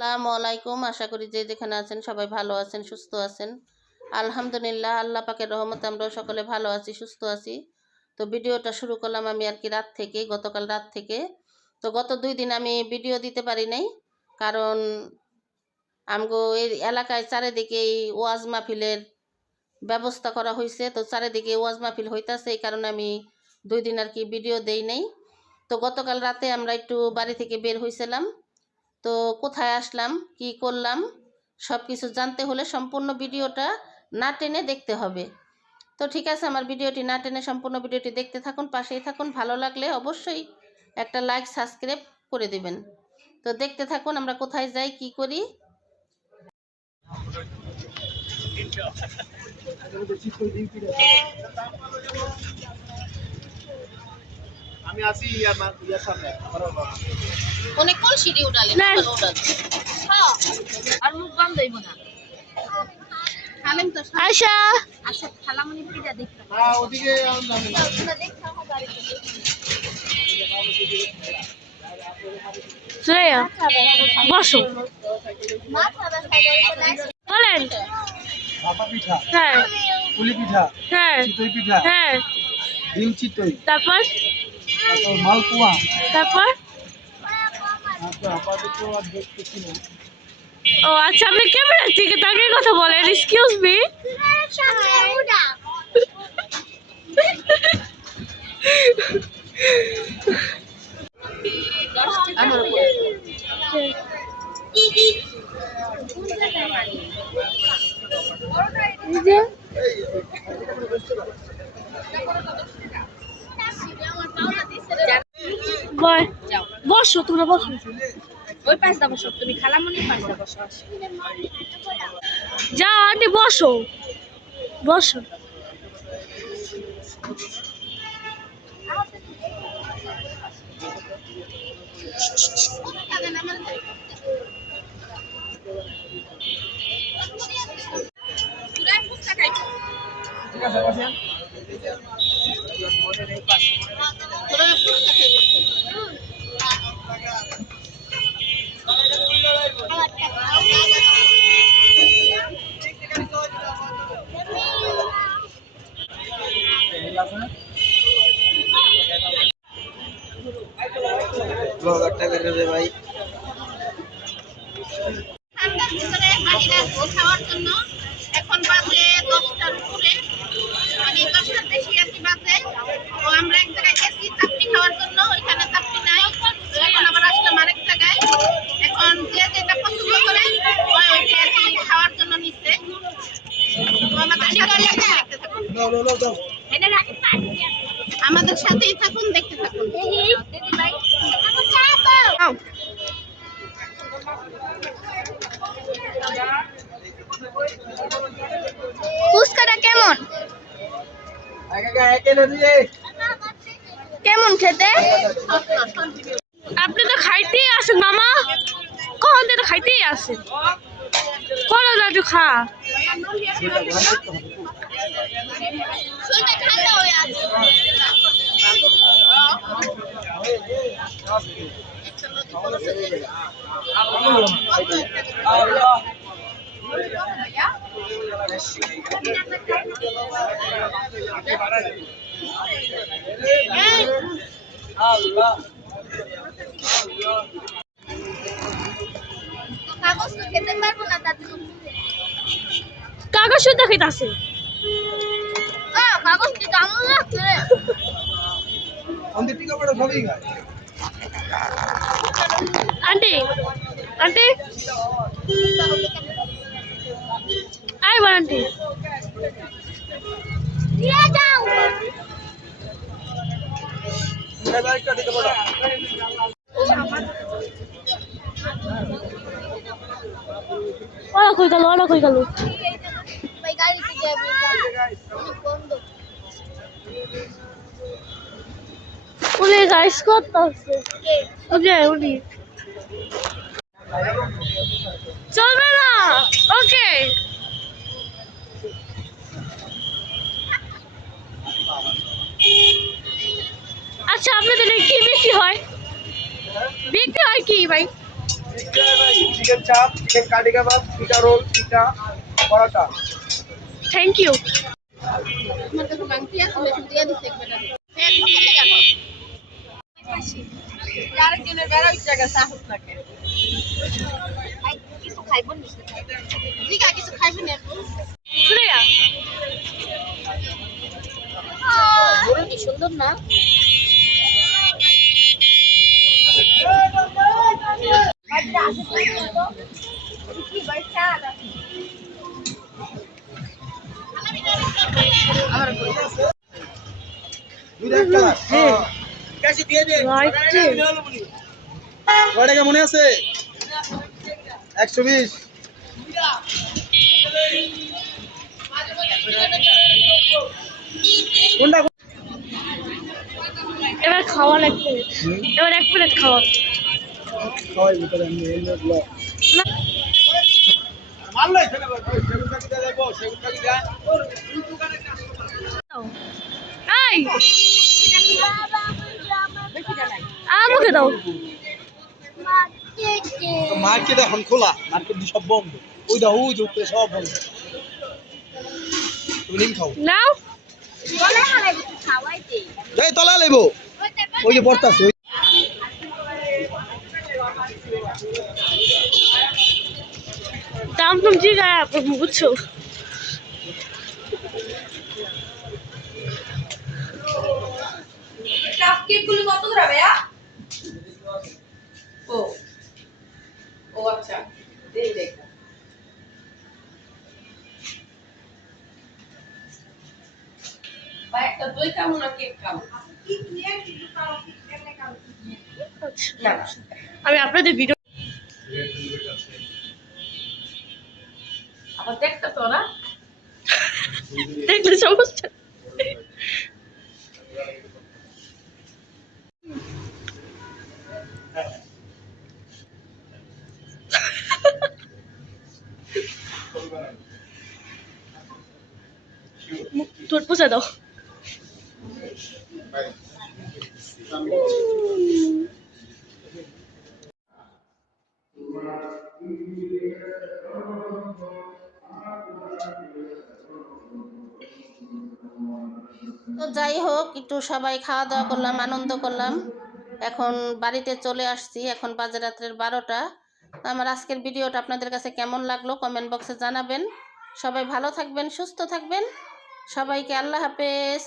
আসসালামু আলাইকুম। আশা করি যে যেখানে আছেন সবাই ভালো আছেন, সুস্থ আছেন। আলহামদুলিল্লাহ, আল্লাহ পাকের রহমতে আমরাও সকলে ভালো আছি, সুস্থ আছি। তো ভিডিওটা শুরু করলাম আমি আর কি রাত থেকে, গতকাল রাত থেকে। তো গত 2 দিন আমি ভিডিও দিতে পারি নাই, কারণ আমগো এই এলাকায় চারিদিকে ওয়াজ মাহফিলের ব্যবস্থা করা হয়েছে। তো চারিদিকে ওয়াজ মাহফিল হইতাছে, এই কারণে আমি 2 দিন আর কি ভিডিও দেই নাই। তো গতকাল রাতে আমরা একটু বাড়ি থেকে বের হয়েছিলাম। তো কোথায় আসলাম, কি করলাম, সব কিছু জানতে হলে সম্পূর্ণ ভিডিওটা না টেনে দেখতে হবে। তো ঠিক আছে, আমার ভিডিওটি না টেনে সম্পূর্ণ ভিডিওটি দেখতে থাকুন, পাশেই থাকুন। ভালো লাগলে অবশ্যই একটা লাইক সাবস্ক্রাইব করে দেবেন। তো দেখতে থাকুন আমরা কোথায় যাই, কি করি। আমি আছি ইয়ার সামনে অনেক কোন সিঁড়ি উঠালে না উঠাল হ্যাঁ আর মুখ বন্ধ হইব না। খালেম তো আয়শা আচ্ছা খালামণি পিজা দেখতে হ্যাঁ ওদিকে আমি শ্রেয়া বসো বলেন। ভাপা পিঠা, হ্যাঁ পুলি পিঠা, হ্যাঁ চিতই পিঠা, হ্যাঁ ডিম চিতই, তারপর তারপর মালপোয়া। তারপর আপাতত আর দেখতেছি না। ও আচ্ছা, আপনি ক্যামেরা থেকে তাকে কথা বলেন। এক্সকিউজ মি, বসো তোমরা বসো। ওই পাশে বসো, তুমি খালামণির পাশে বসো। যাও আন্টি বসো বসো। ঠিক আছে বসেন। ব্লগ একটা করে দে ভাই। ঠান্ডার ভিতরে বাহিরে আসবো খাওয়ার জন্য। এখন বাজে 10টার উপরে, মানে 10টার বেশি আর কি বাজে। তো আমরা এক জায়গায় গেছি চাপটি খাওয়ার জন্য, ওইখানে চাপটি নাই। তো এখন আবার আসলাম আরেক জায়গায়। এখন যে যেটা পছন্দ করে ওইটা আর কি খাওয়ার জন্য নিচ্ছে। তো আমাদের সাথেই থাকুন, দেখতে থাকুন। ফুচকাটা কেমন কেমন খেতে? আপনি তো খাইতেই আসেন মামা, কখন থেকে খাইতেই আসেন। করো না একটু খা। ঠান্ডা হয়ে আছে। কাগজ তো খেতে পারবো না, তার জন্য কাগজ সুদ্ধা খেতে আসে। কাগজ কি দাম লাগছে? আমাদের টিকা পড়া সবই খায়। আন্টি আন্টি আইবার আন্টি দিয়ে যাও। এবার একটা টিকা পড়া। ওরা কই গেল, ওরা কই গেল? ভাই গাড়িতে যাবে, বন্ধ। উনি গাইস করতেছে। ওকে উনি চলবে না। ওকে আচ্ছা, আপনাদের কি বিক্রি হয়? বিক্রি হয় কি ভাই? Chicken chaap, chicken curry kebab, pitha roll, pitha, paratha. Thank you. আমার কাছে বাংতি আছে, বেশি দিয়ে দিতে একবার। আরেকজনের বেড়া জায়গা সাহস লাগে। কিছু খাইবেন ঠিক আছে, কিছু খাইবেন শুনিয়া কি সুন্দর না? কয় টাকা মনে আছে? 120। কোনটা? এবার খাওয়ান এক প্লেট, এবার এক প্লেট খাওয়ান। খাওয়াই ভিতরে আমি এই ব্লগ। না, মারলাই ফেলে বল, সেগুন কাটি দে দেবো, সেগুন কাটি দে। এই আমাকে দাও। মার্কেট এখন খোলা, মার্কেট দি সব বন্ধ। ওই দাও, ওই যে উপরে সব বন্ধ। তুমি নিম খাও। নাও যাই তলা লইবো। ওই যে পড়তাছে। দাম তুমি ঠিক আছে বুঝছো। কাপকেকগুলো কত করে ভাইয়া? ও ও আচ্ছা, এই দেখ। ভাই একটা দই খাবো না কেক খাবো? আচ্ছা, আমি আপনাদের ভিডিও আবার দেখতে তো না। দেখলে সমস্যা। তোর পোষা দাও। তো যাই হোক, একটু সবাই খাওয়া দাওয়া করলাম, আনন্দ করলাম। এখন বাড়িতে চলে আসছি, এখন বাজে রাত্রের 12টা। আমার আজকের ভিডিওটা আপনাদের কাছে কেমন লাগলো কমেন্ট বক্সে জানাবেন। সবাই ভালো থাকবেন, সুস্থ থাকবেন। সবাইকে আল্লাহ হাফেজ।